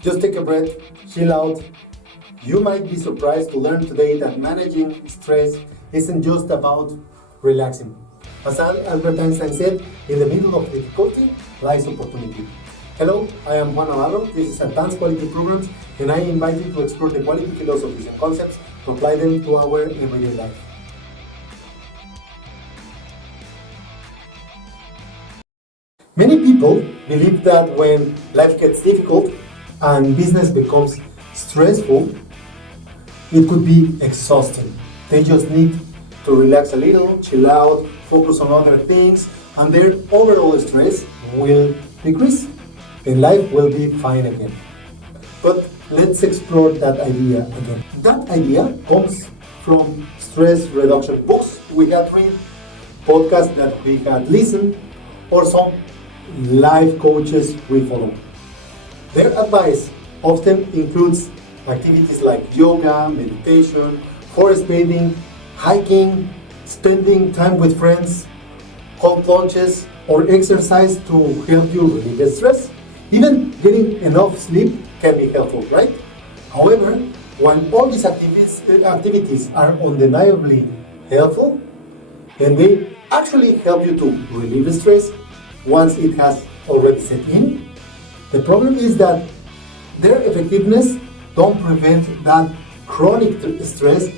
Just take a breath, chill out. You might be surprised to learn today that managing stress isn't just about relaxing. As Albert Einstein said, in the middle of difficulty lies opportunity. Hello, I am Juan Navarro. This is Advanced Quality Programs, and I invite you to explore the quality philosophies and concepts to apply them to our everyday life. Many people believe that when life gets difficult and business becomes stressful, it could be exhausting. They just need to relax a little, chill out, focus on other things, and their overall stress will decrease and life will be fine again. But let's explore that idea again. That idea comes from stress reduction books we had read, podcasts that we had listened, or some life coaches we follow. Their advice often includes activities like yoga, meditation, forest bathing, hiking, spending time with friends, cold plunges, or exercise to help you relieve stress. Even getting enough sleep can be helpful, right? However, while all these activities are undeniably helpful, and they actually help you to relieve stress once it has already set in, the problem is that their effectiveness don't prevent that chronic stress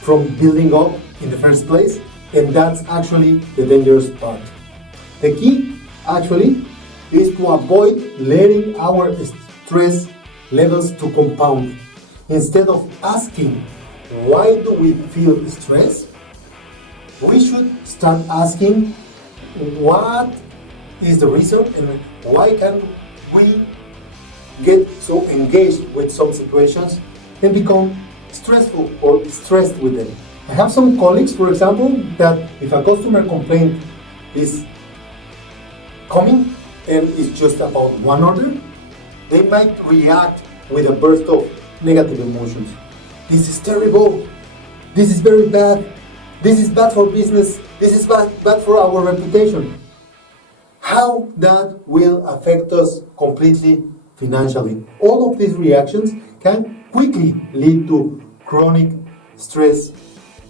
from building up in the first place, and that's actually the dangerous part. The key actually is to avoid letting our stress levels to compound. Instead of asking why do we feel stress, we should start asking what is the reason and why can we get so engaged with some situations and become stressful or stressed with them. I have some colleagues, for example, that if a customer complaint is coming and it's just about one order, they might react with a burst of negative emotions. This is terrible. This is very bad. This is bad for business. This is bad for our reputation. How that will affect us completely financially. All of these reactions can quickly lead to chronic stress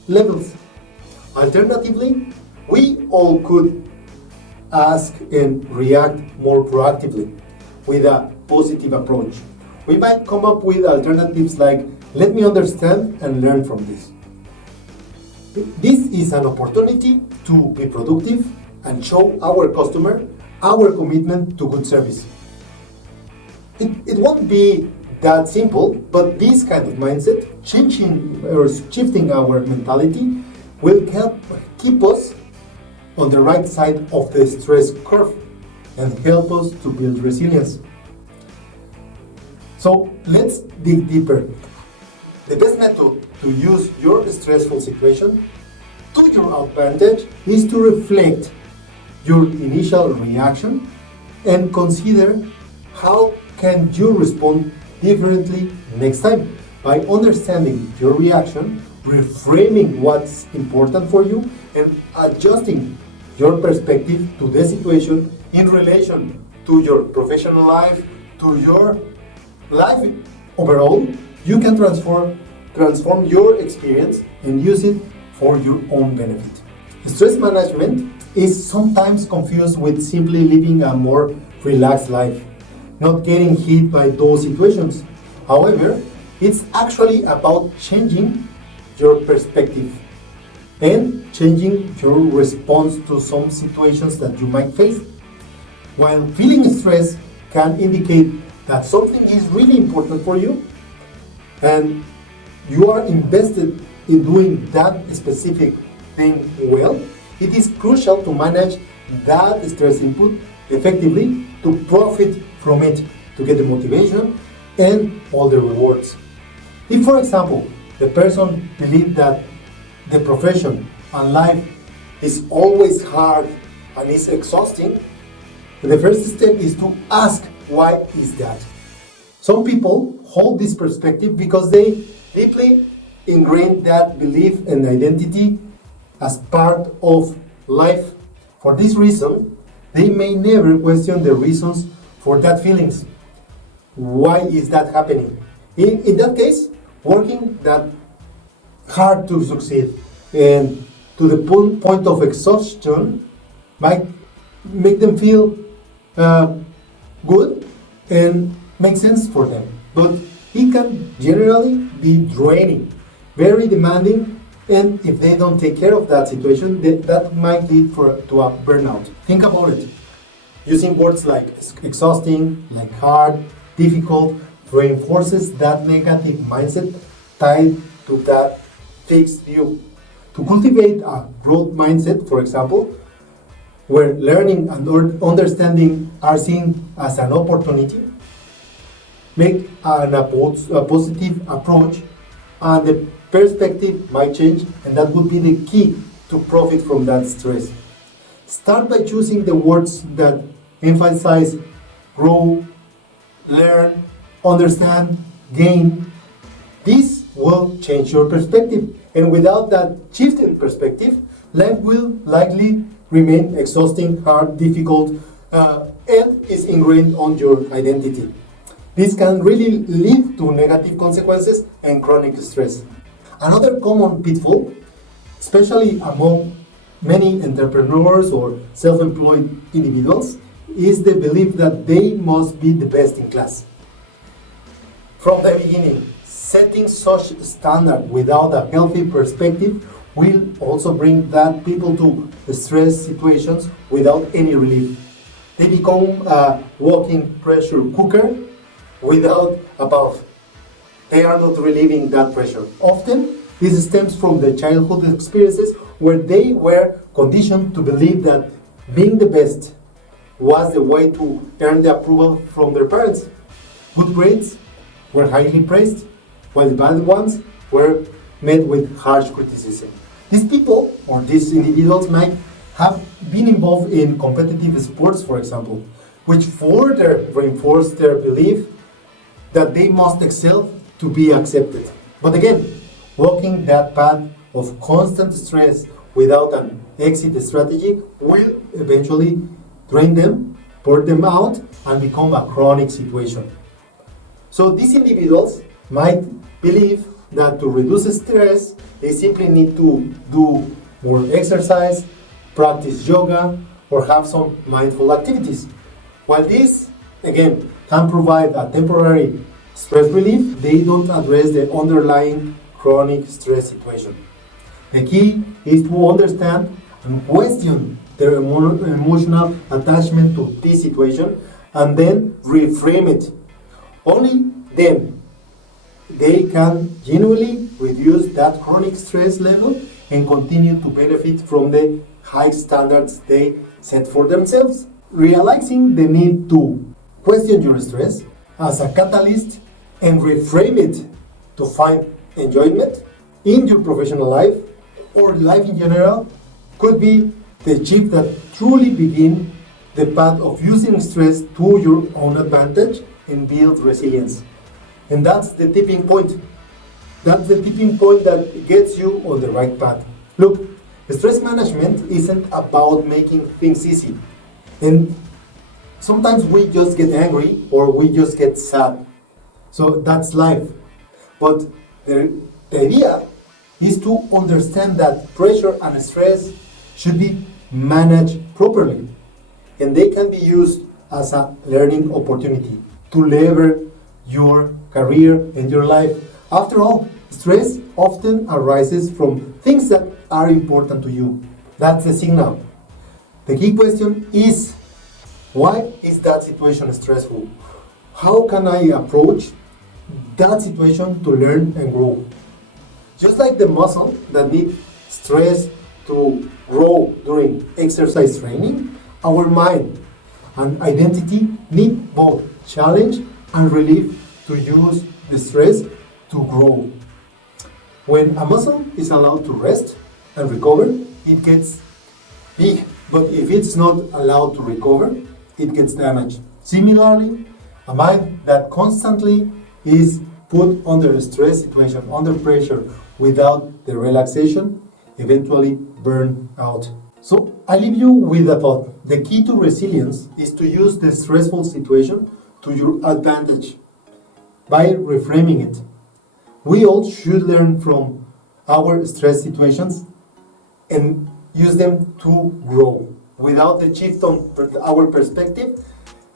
levels. Alternatively, we all could ask and react more proactively with a positive approach. We might come up with alternatives like, let me understand and learn from this. This is an opportunity to be productive and show our customer our commitment to good service. It won't be that simple, but this kind of mindset, shifting our mentality, will help keep us on the right side of the stress curve and help us to build resilience. So let's dig deeper. The best method to use your stressful situation to your advantage is to reflect your initial reaction and consider how can you respond differently next time. By understanding your reaction, reframing what's important for you, and adjusting your perspective to the situation in relation to your professional life, to your life overall, you can transform your experience and use it for your own benefit. Stress management is sometimes confused with simply living a more relaxed life, not getting hit by those situations. However, it's actually about changing your perspective and changing your response to some situations that you might face. While feeling stress can indicate that something is really important for you and you are invested in doing that specific thing well, it is crucial to manage that stress input effectively to profit from it, to get the motivation and all the rewards. If, for example, the person believes that the profession and life is always hard and is exhausting, the first step is to ask, why is that? Some people hold this perspective because they deeply ingrained that belief and identity as part of life. For this reason, They may never question the reasons for that feelings. Why is that happening? In that case, working that hard to succeed and to the point of exhaustion might make them feel good and make sense for them. But it can generally be draining, very demanding, and if they don't take care of that situation, that might lead to a burnout. Think about it. Using words like exhausting, like hard, difficult, reinforces that negative mindset tied to that fixed view. To cultivate a growth mindset, for example, where learning and understanding are seen as an opportunity, make a positive approach, and the perspective might change, and that would be the key to profit from that stress. Start by choosing the words that emphasize grow, learn, understand, gain. This will change your perspective, and without that shift in perspective, life will likely remain exhausting, hard, difficult, and is ingrained on your identity. This can really lead to negative consequences and chronic stress. Another common pitfall, especially among many entrepreneurs or self-employed individuals, is the belief that they must be the best in class. From the beginning, setting such a standard without a healthy perspective will also bring that people to stress situations without any relief. They become a walking pressure cooker without a valve. They are not relieving that pressure. Often, this stems from the childhood experiences where they were conditioned to believe that being the best was the way to earn the approval from their parents. Good grades were highly praised, while the bad ones were met with harsh criticism. These people, or these individuals, might have been involved in competitive sports, for example, which further reinforced their belief that they must excel to be accepted. But again, walking that path of constant stress without an exit strategy will eventually drain them, burn them out, and become a chronic situation. So these individuals might believe that to reduce stress, they simply need to do more exercise, practice yoga, or have some mindful activities. While this, again, can provide a temporary stress relief, they don't address the underlying chronic stress situation. The key is to understand and question their emotional attachment to this situation and then reframe it. Only then they can genuinely reduce that chronic stress level and continue to benefit from the high standards they set for themselves. Realizing the need to question your stress as a catalyst and reframe it to find enjoyment in your professional life or life in general could be the chip that truly begin the path of using stress to your own advantage and build resilience. And that's the tipping point. That's the tipping point that gets you on the right path. Look, stress management isn't about making things easy. And sometimes we just get angry or we just get sad. So that's life. But the idea is to understand that pressure and stress should be managed properly. And they can be used as a learning opportunity to lever your career and your life. After all, stress often arises from things that are important to you. That's the signal. The key question is, why is that situation stressful? How can I approach that situation to learn and grow? Just like the muscle that needs stress to grow during exercise training, our mind and identity need both challenge and relief to use the stress to grow. When a muscle is allowed to rest and recover, it gets big. But if it's not allowed to recover, it gets damaged. Similarly, a mind that constantly is put under a stress situation, under pressure, without the relaxation, eventually burn out. So I leave you with a thought. The key to resilience is to use the stressful situation to your advantage by reframing it. We all should learn from our stress situations and use them to grow. Without the shift on our perspective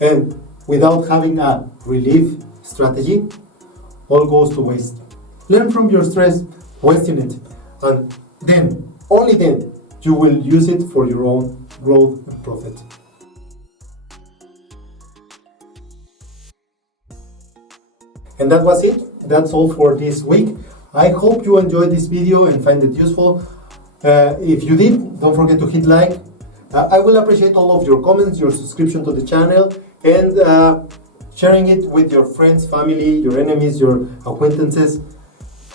and without having a relief strategy, all goes to waste. Learn from your stress, question it, and then, only then, you will use it for your own growth and profit. And that was it. That's all for this week. I hope you enjoyed this video and find it useful. If you did, don't forget to hit like. I will appreciate all of your comments, your subscription to the channel, and sharing it with your friends, family, your enemies, your acquaintances.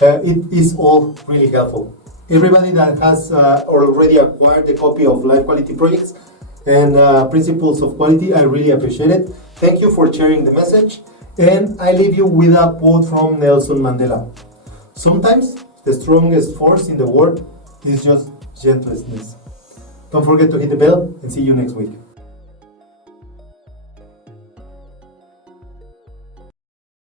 It is all really helpful. Everybody that has already acquired a copy of Life Quality Projects and Principles of Quality, I really appreciate it. Thank you for sharing the message. And I leave you with a quote from Nelson Mandela. Sometimes the strongest force in the world is just gentleness. Don't forget to hit the bell and see you next week.